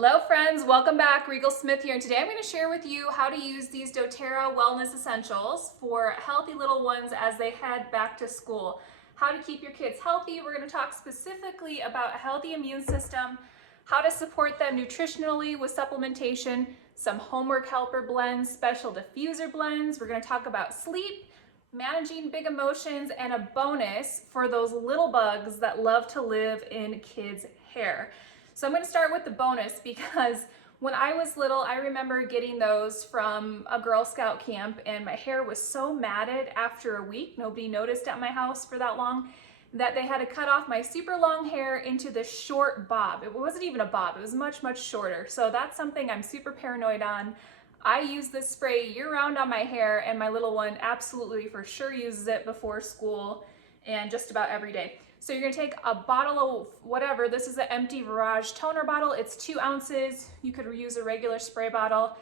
Hello friends, welcome back. Rigel Smith here, and today I'm going to share with you how to use these Doterra Wellness Essentials for healthy little ones as they head back to school. How to keep your kids healthy. We're going to talk specifically about a healthy immune system, how to support them nutritionally with supplementation, some homework helper blends, special diffuser blends. We're going to talk about sleep, managing big emotions, and a bonus for those little bugs that love to live in kids' hair. So I'm going to start with the bonus because when I was little, I remember getting those from a Girl Scout camp, and my hair was so matted after a week. Nobody noticed at my house for that long that they had to cut off my super long hair into this short bob. It wasn't even a bob, it was much, much shorter. So that's something I'm super paranoid on. I use this spray year round on my hair, and my little one absolutely for sure uses it before school and just about every day. So you're gonna take a bottle of whatever. This is an empty Virage toner bottle. It's 2 ounces. You could use a regular spray bottle.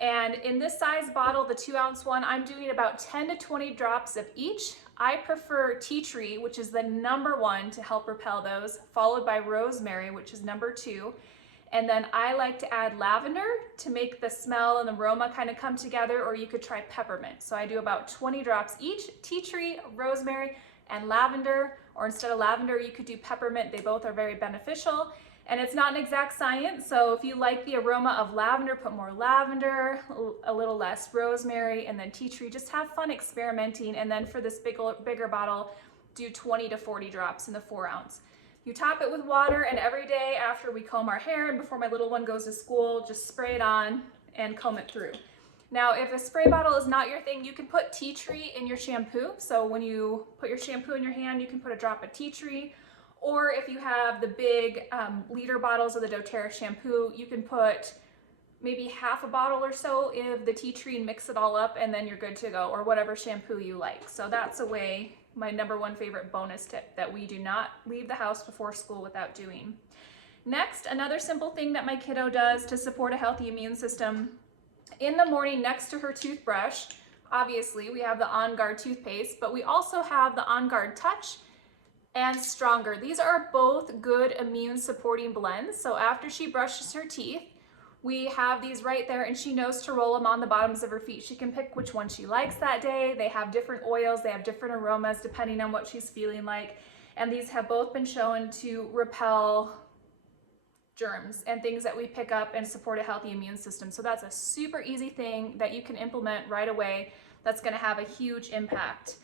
And in this size bottle, the 2-ounce one, I'm doing about 10 to 20 drops of each. I prefer tea tree, which is the #1 to help repel those, followed by rosemary, which is #2. And then I like to add lavender to make the smell and the aroma kind of come together, or you could try peppermint. So I do about 20 drops each, tea tree, rosemary, and lavender, or instead of lavender, you could do peppermint. They both are very beneficial. And it's not an exact science, so if you like the aroma of lavender, put more lavender, a little less rosemary, and then tea tree. Just have fun experimenting. And then for this bigger bottle, do 20 to 40 drops in the 4-ounce. You top it with water, and every day after we comb our hair and before my little one goes to school, just spray it on and comb it through. Now, if a spray bottle is not your thing, you can put tea tree in your shampoo. So when you put your shampoo in your hand, you can put a drop of tea tree. Or if you have the big liter bottles of the doTERRA shampoo, you can put maybe half a bottle or so of the tea tree and mix it all up, and then you're good to go, or whatever shampoo you like. So that's my #1 favorite bonus tip that we do not leave the house before school without doing. Next, another simple thing that my kiddo does to support a healthy immune system. In the morning, next to her toothbrush, obviously we have the On Guard toothpaste, but we also have the On Guard Touch and Stronger. These are both good immune supporting blends. So after she brushes her teeth, we have these right there, and she knows to roll them on the bottoms of her feet. She can pick which one she likes that day. They have different oils, they have different aromas depending on what she's feeling like. And these have both been shown to repel germs and things that we pick up and support a healthy immune system. So that's a super easy thing that you can implement right away that's going to have a huge impact.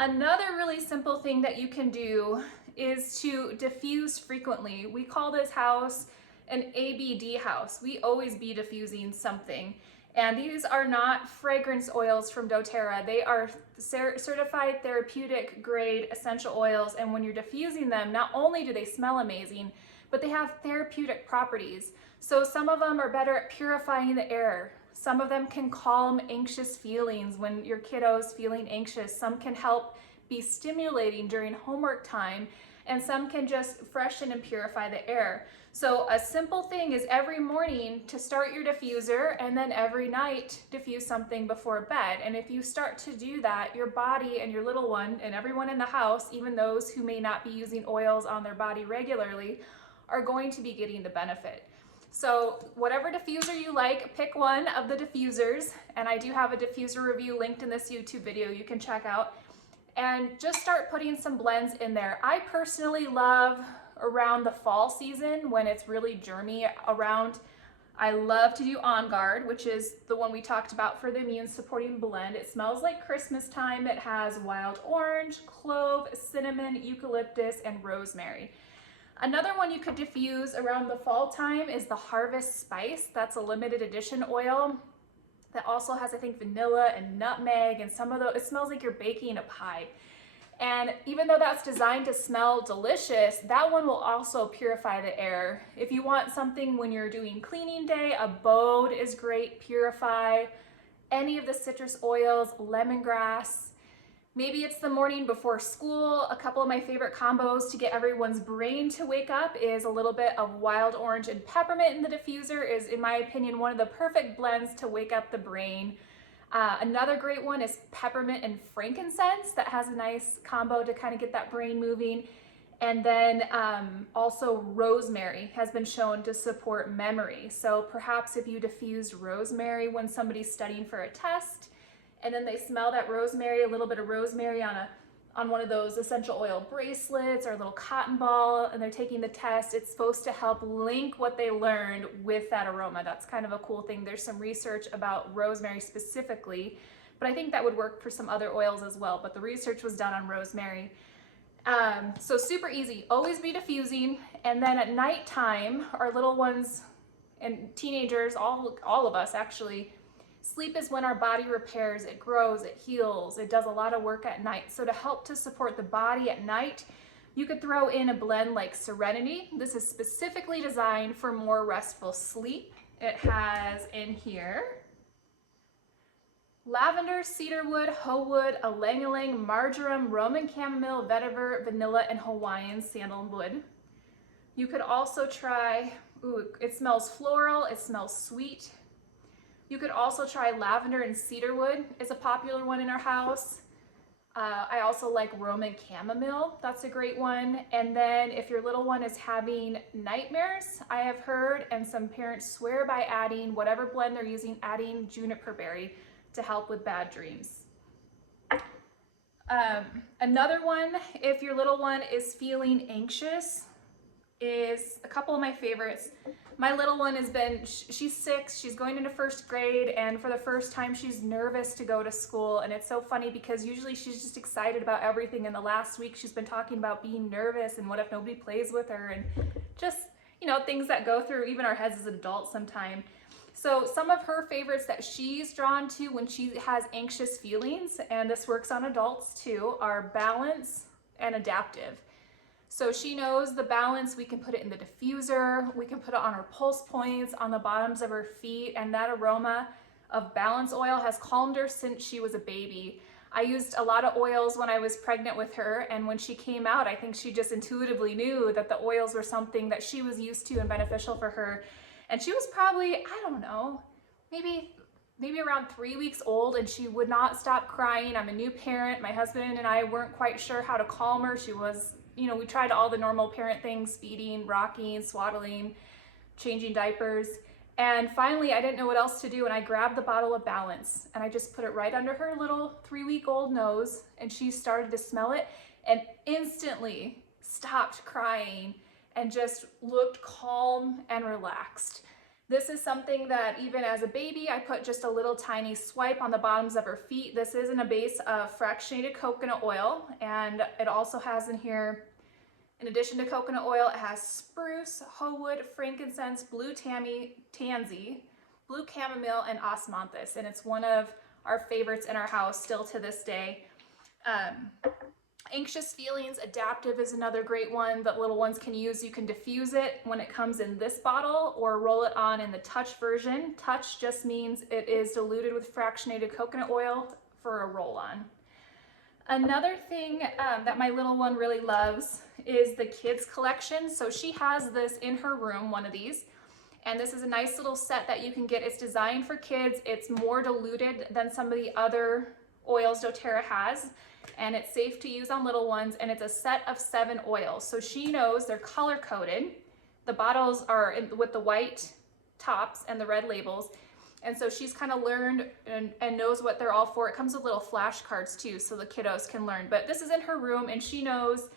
Another really simple thing that you can do is to diffuse frequently. We call this house an ABD house. We always be diffusing something. And these are not fragrance oils from doTERRA. They are certified therapeutic grade essential oils. And when you're diffusing them, not only do they smell amazing, but they have therapeutic properties. So some of them are better at purifying the air. Some of them can calm anxious feelings when your kiddo's feeling anxious. Some can help be stimulating during homework time, and some can just freshen and purify the air. So a simple thing is every morning to start your diffuser, and then every night diffuse something before bed. And if you start to do that, your body and your little one and everyone in the house, even those who may not be using oils on their body regularly, are going to be getting the benefit. So whatever diffuser you like, pick one of the diffusers, and I do have a diffuser review linked in this YouTube video you can check out, and just start putting some blends in there. I personally love around the fall season when it's really germy around. I love to do On Guard, which is the one we talked about for the immune supporting blend. It smells like Christmas time. It has wild orange, clove, cinnamon, eucalyptus, and rosemary. Another one you could diffuse around the fall time is the Harvest Spice. That's a limited edition oil that also has, I think, vanilla and nutmeg, and some of those, it smells like you're baking a pie. And even though that's designed to smell delicious, that one will also purify the air. If you want something when you're doing cleaning day, a Bode is great, purify. Any of the citrus oils, lemongrass. Maybe it's the morning before school. A couple of my favorite combos to get everyone's brain to wake up is a little bit of wild orange and peppermint in the diffuser is, in my opinion, one of the perfect blends to wake up the brain. Another great one is peppermint and frankincense that has a nice combo to kind of get that brain moving. And then also rosemary has been shown to support memory. So perhaps if you diffuse rosemary when somebody's studying for a test, and then they smell that rosemary, a little bit of rosemary on one of those essential oil bracelets or a little cotton ball, and they're taking the test, it's supposed to help link what they learned with that aroma. That's kind of a cool thing. There's some research about rosemary specifically, but I think that would work for some other oils as well, but the research was done on rosemary. So super easy, always be diffusing. And then at nighttime, our little ones and teenagers, all of us actually, sleep is when our body repairs, it grows, it heals, it does a lot of work at night. So to help to support the body at night, you could throw in a blend like Serenity. This is specifically designed for more restful sleep. It has in here lavender, cedarwood, hoe wood, ylang-ylang, marjoram, Roman chamomile, vetiver, vanilla, and Hawaiian sandalwood. You could also try, ooh, it smells floral, it smells sweet. You could also try lavender and cedarwood. It's a popular one in our house. I also like Roman chamomile, that's a great one. And then if your little one is having nightmares, I have heard, and some parents swear by adding whatever blend they're using, adding juniper berry to help with bad dreams. Another one, if your little one is feeling anxious, is a couple of my favorites. My little one she's 6, she's going into 1st grade, and for the first time she's nervous to go to school. And it's so funny because usually she's just excited about everything, and the last week she's been talking about being nervous and what if nobody plays with her, and just, you know, things that go through even our heads as adults sometimes. So some of her favorites that she's drawn to when she has anxious feelings, and this works on adults too, are Balance and Adaptive. So she knows the Balance, we can put it in the diffuser, we can put it on her pulse points, on the bottoms of her feet, and that aroma of Balance oil has calmed her since she was a baby. I used a lot of oils when I was pregnant with her, and when she came out, I think she just intuitively knew that the oils were something that she was used to and beneficial for her. And she was probably, I don't know, maybe around 3 weeks old, and she would not stop crying. I'm a new parent. My husband and I weren't quite sure how to calm her. She was, you know, we tried all the normal parent things, feeding, rocking, swaddling, changing diapers. And finally, I didn't know what else to do, and I grabbed the bottle of Balance, and I just put it right under her little 3-week-old nose, and she started to smell it and instantly stopped crying and just looked calm and relaxed. This is something that even as a baby, I put just a little tiny swipe on the bottoms of her feet. This is in a base of fractionated coconut oil, and it also has in here, in addition to coconut oil, it has spruce, hoe wood, frankincense, blue tansy, blue chamomile, and osmanthus, and it's one of our favorites in our house still to this day. Anxious feelings, Adaptive is another great one that little ones can use. You can diffuse it when it comes in this bottle or roll it on in the Touch version. Touch just means it is diluted with fractionated coconut oil for a roll-on. Another thing that my little one really loves is the kids collection. So she has this in her room, one of these, and this is a nice little set that you can get. It's designed for kids. It's more diluted than some of the other oils Doterra has, and it's safe to use on little ones, and it's a set of 7 oils. So she knows they're color coded. The bottles are with the white tops and the red labels, and so she's kind of learned and knows what they're all for. It comes with little flashcards too, so the kiddos can learn, but this is in her room and she knows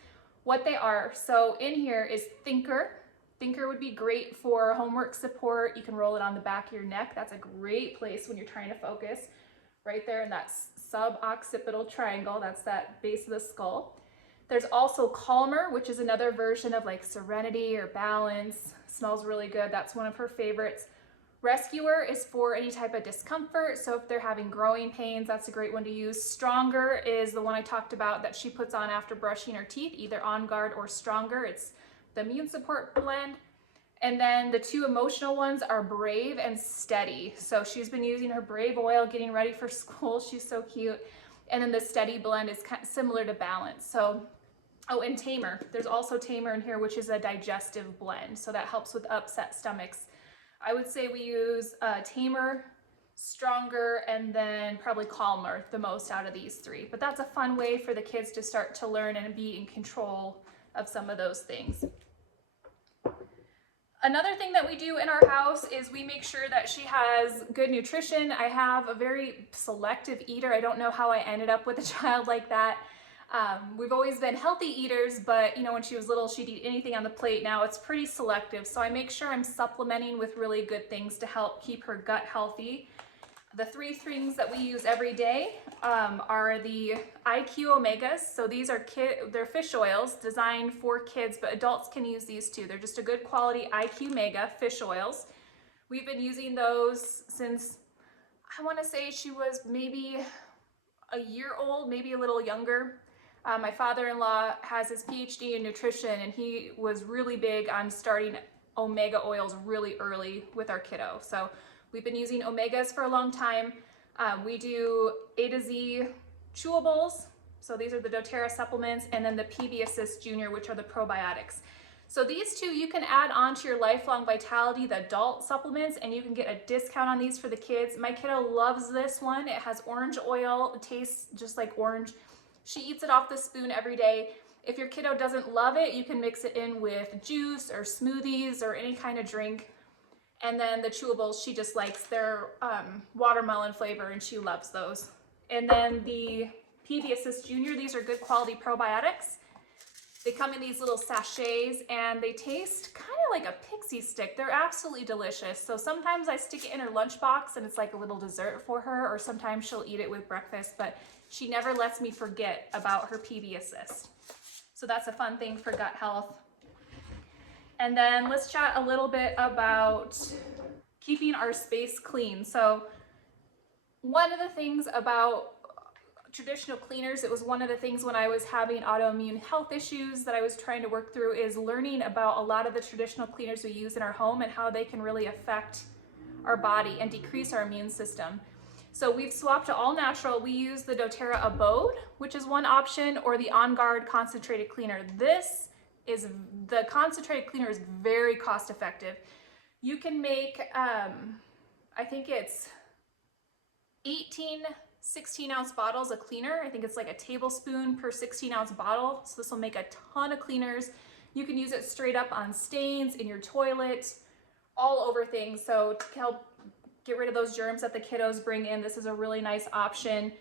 what they are. So in here is Thinker. Thinker would be great for homework support. You can roll it on the back of your neck. That's a great place when you're trying to focus, right there in that suboccipital triangle. That's that base of the skull. There's also Calmer, which is another version of like Serenity or Balance. Smells really good. That's one of her favorites. Rescuer is for any type of discomfort. So if they're having growing pains, that's a great one to use. Stronger is the one I talked about that she puts on after brushing her teeth, either On Guard or Stronger. It's the immune support blend. And then the 2 emotional ones are Brave and Steady. So she's been using her Brave oil, getting ready for school. She's so cute. And then the Steady blend is kind of similar to Balance. So, oh, and Tamer. There's also Tamer in here, which is a digestive blend. So that helps with upset stomachs. I would say we use Tamer, Stronger, and then probably Calmer the most out of these 3. But that's a fun way for the kids to start to learn and be in control of some of those things. Another thing that we do in our house is we make sure that she has good nutrition. I have a very selective eater. I don't know how I ended up with a child like that. We've always been healthy eaters, but you know, when she was little, she'd eat anything on the plate. Now it's pretty selective. So I make sure I'm supplementing with really good things to help keep her gut healthy. The 3 things that we use every day are the IQ Omegas. So these are they're fish oils designed for kids, but adults can use these too. They're just a good quality IQ Mega fish oils. We've been using those since, I want to say she was maybe a year old, maybe a little younger. My father-in-law has his PhD in nutrition, and he was really big on starting omega oils really early with our kiddo. So we've been using omegas for a long time. We do A to Z chewables. So these are the Doterra Supplements, and then the PB Assist Junior, which are the probiotics. So these two you can add on to your Lifelong Vitality, the adult supplements, and you can get a discount on these for the kids. My kiddo loves this one. It has orange oil. It tastes just like orange. She eats it off the spoon every day. If your kiddo doesn't love it, you can mix it in with juice or smoothies or any kind of drink. And then the chewables, she just likes their watermelon flavor, and she loves those. And then the PB Assist Junior, these are good quality probiotics. They come in these little sachets, and they taste kind of like a pixie stick. They're absolutely delicious. So sometimes I stick it in her lunchbox, and it's like a little dessert for her, or sometimes she'll eat it with breakfast, but she never lets me forget about her PB Assist. So that's a fun thing for gut health. And then let's chat a little bit about keeping our space clean. So one of the things about traditional cleaners, it was one of the things when I was having autoimmune health issues that I was trying to work through, is learning about a lot of the traditional cleaners we use in our home and how they can really affect our body and decrease our immune system. So we've swapped to all natural. We use the doTERRA Abode, which is one option, or the On Guard Concentrated Cleaner. The concentrated cleaner is very cost effective. You can make, I think it's 18 16-ounce bottles of cleaner. I think it's like a tablespoon per 16-ounce bottle. So this will make a ton of cleaners. You can use it straight up on stains, in your toilet, all over things. So to help get rid of those germs that the kiddos bring in, this is a really nice option.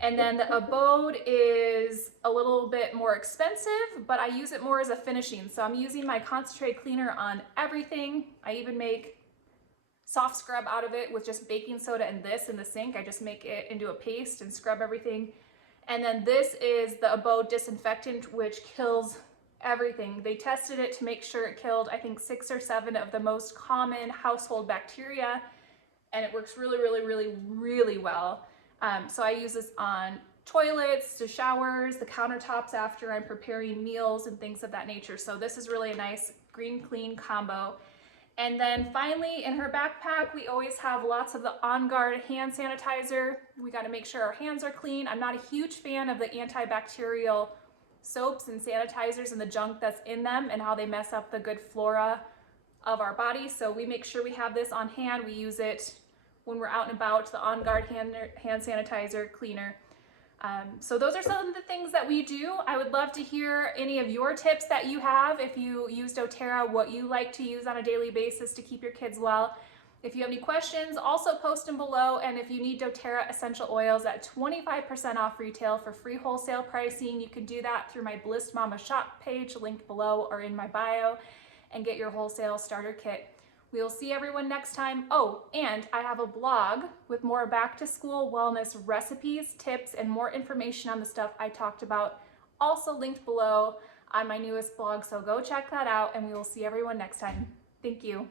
And then the Abode is a little bit more expensive, but I use it more as a finishing. So I'm using my concentrated cleaner on everything. I even make soft scrub out of it with just baking soda and this in the sink. I just make it into a paste and scrub everything. And then this is the Abode disinfectant, which kills everything. They tested it to make sure it killed, I think, 6 or 7 of the most common household bacteria. And it works really, really, really, really well. So I use this on toilets, the showers, the countertops after I'm preparing meals and things of that nature. So this is really a nice green clean combo. And then finally, in her backpack, we always have lots of the On Guard hand sanitizer. We got to make sure our hands are clean. I'm not a huge fan of the antibacterial soaps and sanitizers and the junk that's in them and how they mess up the good flora of our body. So we make sure we have this on hand. We use it when we're out and about, the On Guard hand sanitizer cleaner. So those are some of the things that we do. I would love to hear any of your tips that you have. If you use doTERRA, what you like to use on a daily basis to keep your kids well. If you have any questions, also post them below. And if you need doTERRA essential oils at 25% off retail for free wholesale pricing, you can do that through my Bliss Mama shop page, linked below or in my bio, and get your wholesale starter kit. We'll see everyone next time. Oh, and I have a blog with more back to school wellness recipes, tips, and more information on the stuff I talked about, also linked below on my newest blog. So go check that out, and we will see everyone next time. Thank you.